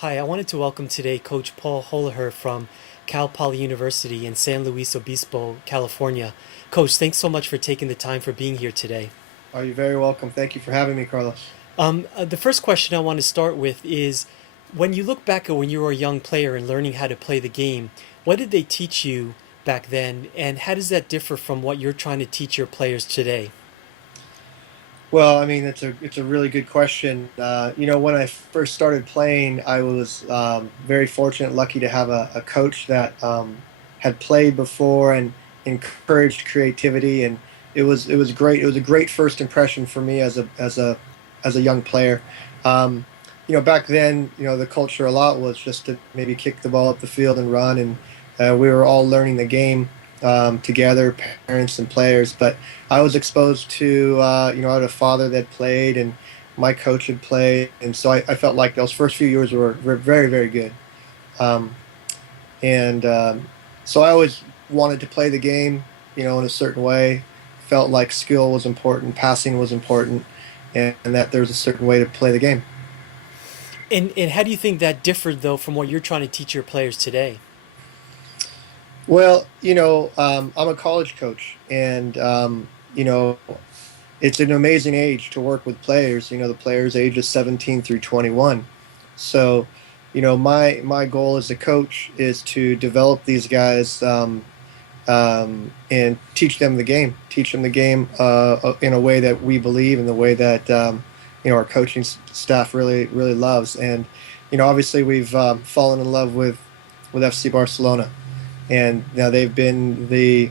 Hi, I wanted to welcome today Coach Paul Holocher from Cal Poly University in San Luis Obispo, California. Coach, thanks so much for taking the time for being here today. Are you very welcome? Thank you for having me, Carlos. The first question I want to start with is when you look back at when you were a young player and learning how to play the game, what did they teach you back then, and how does that differ from what you're trying to teach your players today? Well, I mean, it's a really good question. When I first started playing, I was very fortunate, lucky to have a coach that had played before and encouraged creativity, and it was great. It was a great first impression for me as a young player. Um, Back then, the culture a lot was just to maybe kick the ball up the field and run, and we were all learning the game together, parents and players. But I was exposed to, I had a father that played, and my coach had played, and so I felt like those first few years were very, very good. Um, and so I always wanted to play the game, in a certain way. Felt like skill was important, passing was important, and that there's a certain way to play the game. And how do you think that differed, though, from what you're trying to teach your players today? Well, I'm a college coach, and it's an amazing age to work with players. The players ages 17 through 21. So, my goal as a coach is to develop these guys and teach them the game in a way that we believe, in the way that our coaching staff really really loves. And obviously we've fallen in love with FC Barcelona, and now they've been the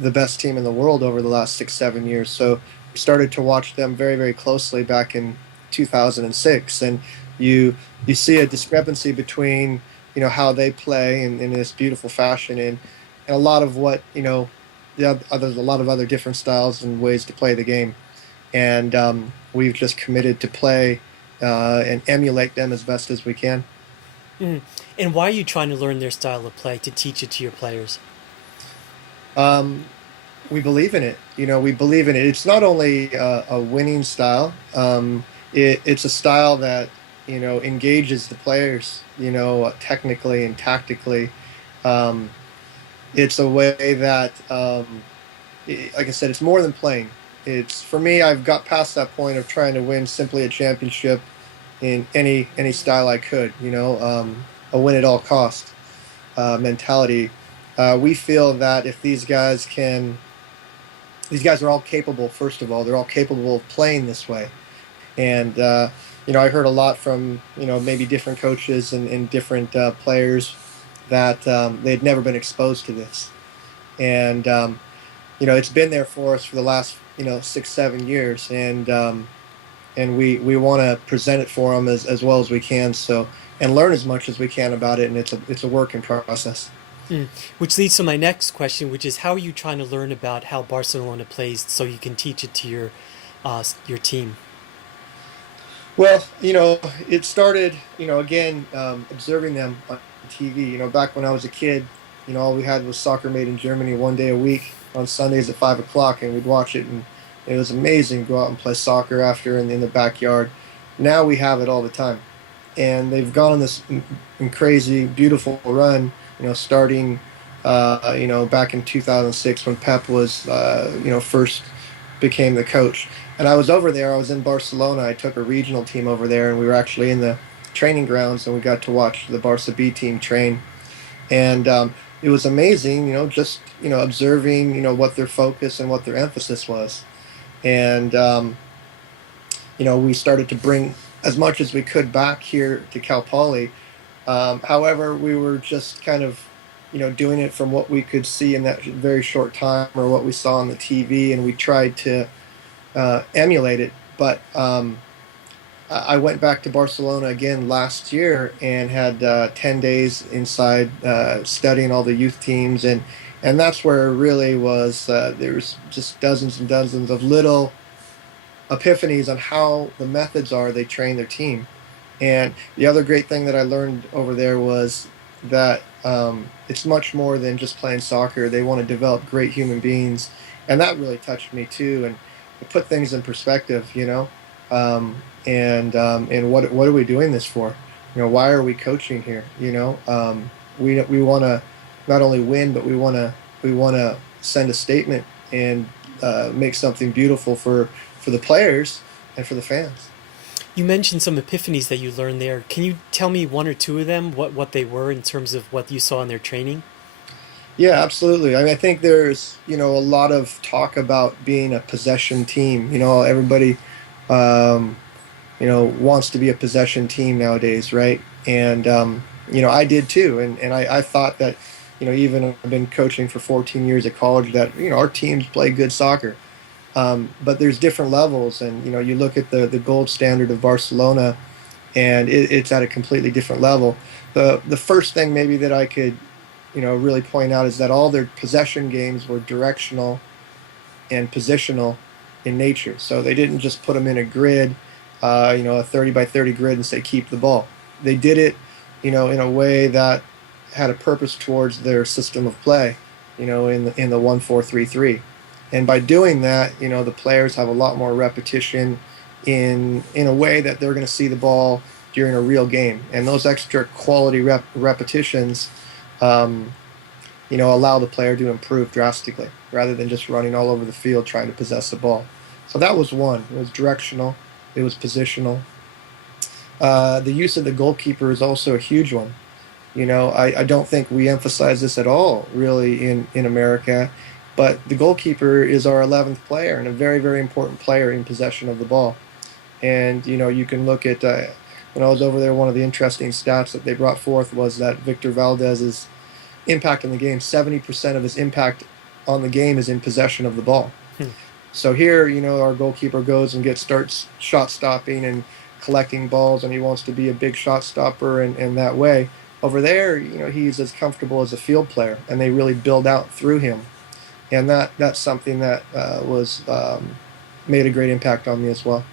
best team in the world over the last 6 7 years. So we started to watch them very very closely back in 2006, and you see a discrepancy between how they play in this beautiful fashion, and a lot of what there's a lot of other different styles and ways to play the game, and we've just committed to play and emulate them as best as we can. Mhm. And why are you trying to learn their style of play to teach it to your players? Um, we believe in it. We believe in it. It's not only a winning style. It's a style that engages the players. Technically and tactically. Um, it's a way that, like I said, it's more than playing. It's for me. I've got past that point of trying to win simply a championship in any style I could. A win at all cost mentality. We feel that if these guys are all capable. First of all, they're all capable of playing this way. And I heard a lot from maybe different coaches and different players that they'd never been exposed to this, and it's been there for us for the last 6 7 years, and we want to present it for them as well as we can. So and learn as much as we can about it, and it's a work in process. Mm. Which leads to my next question, which is how are you trying to learn about how Barcelona plays so you can teach it to your team? Well, it started, again, observing them on TV. Back when I was a kid, all we had was Soccer Made in Germany one day a week on Sundays at 5 o'clock, and we'd watch it, and it was amazing. Go out and play soccer after in the backyard. Now we have it all the time, and they've gone on this crazy, beautiful run. Starting, back in 2006 when Pep was, first became the coach. And I was over there. I was in Barcelona. I took a regional team over there, and we were actually in the training grounds, and we got to watch the Barca B team train. And it was amazing, just observing, what their focus and what their emphasis was. And we started to bring as much as we could back here to Cal Poly. However, we were just kind of, doing it from what we could see in that very short time or what we saw on the TV, and we tried to emulate it. But I went back to Barcelona again last year and had 10 days inside studying all the youth teams, and that's where it really was. There's just dozens and dozens of little epiphanies on how the methods are they train their team. And the other great thing that I learned over there was that it's much more than just playing soccer. They want to develop great human beings, and that really touched me too. And it put things in perspective, and what are we doing this for? why are we coaching here? We want to not only win, but we want to send a statement and make something beautiful for the players and for the fans. You mentioned some epiphanies that you learned there. Can you tell me one or two of them, what they were in terms of what you saw in their training? Yeah, absolutely. I mean, I think there's a lot of talk about being a possession team. Everybody um, wants to be a possession team nowadays, right? And I did too, and I thought that even I've been coaching for 14 years at college, that our teams play good soccer. But there's different levels, and you look at the gold standard of Barcelona, and it's at a completely different level. The first thing maybe that I could really point out is that all their possession games were directional and positional in nature. So they didn't just put them in a grid, a 30 by 30 grid, and say keep the ball. They did it, in a way that had a purpose towards their system of play, in the 1-4-3-3. And by doing that, the players have a lot more repetition in a way that they're going to see the ball during a real game. And those extra quality repetitions, um, allow the player to improve drastically rather than just running all over the field trying to possess the ball. So that was one. It was directional. It was positional. The use of the goalkeeper is also a huge one. I don't think we emphasize this at all, really, in America. But the goalkeeper is our 11th player and a very, very important player in possession of the ball. And, you can look at, when I was over there, one of the interesting stats that they brought forth was that Victor Valdez's impact on the game, 70% of his impact on the game is in possession of the ball. Hmm. So here, our goalkeeper goes and starts shot stopping and collecting balls, and he wants to be a big shot stopper and that way. Over there, he's as comfortable as a field player, and they really build out through him. And that's something that was made a great impact on me as well.